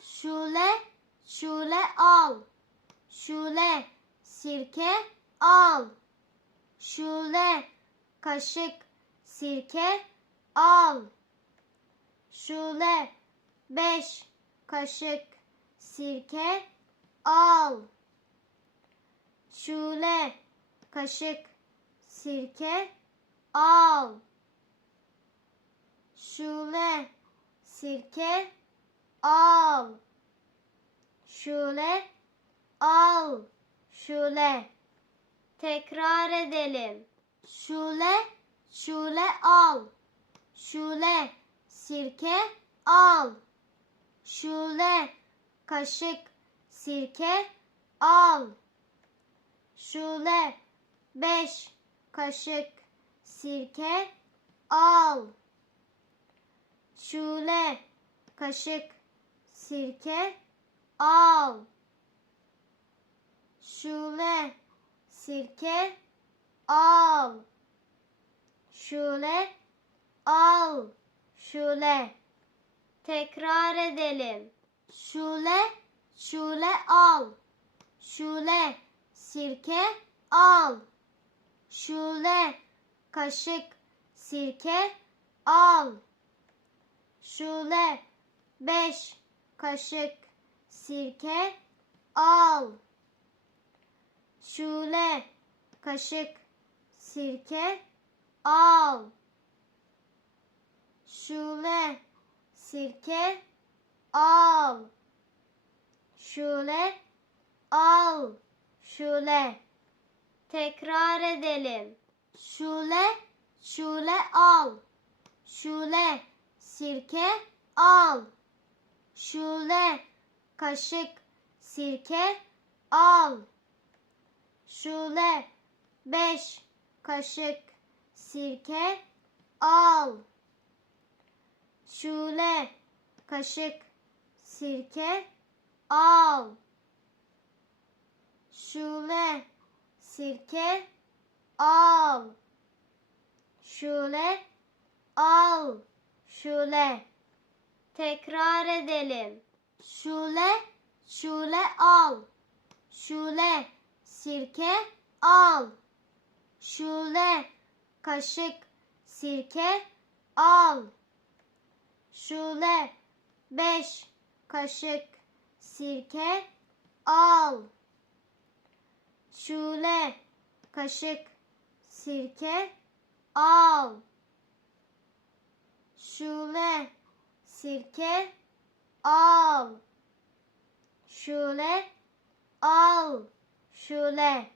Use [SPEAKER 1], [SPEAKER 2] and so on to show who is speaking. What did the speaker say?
[SPEAKER 1] şule, şule al. Şule, sirke al. Şule, kaşık, sirke al. Şule, beş kaşık, sirke al. Şule, kaşık, sirke al. Şule, sirke al. Şule al. Şule. Tekrar edelim. Şule, şule al. Şule sirke al. Şule kaşık sirke al. Şule beş kaşık sirke al. Şule kaşık sirke al. Şule sirke al. Şule al. Şule. Tekrar edelim. Şule, şule al. Şule sirke al. Şule kaşık sirke al. Şule beş kaşık sirke al. Şule kaşık sirke al. Şule sirke al. Şule al. Şule. Tekrar edelim. Şule, şule al. Şule sirke al. Şule kaşık sirke al. Şule beş kaşık sirke al. Şule kaşık sirke al. Şule sirke al. Şule al. Şule. Tekrar edelim. Şule, şule al. Şule sirke al. Şule kaşık sirke al. Şule beş kaşık sirke al. Şule kaşık sirke al. Şule sirke al. Şule al. Şule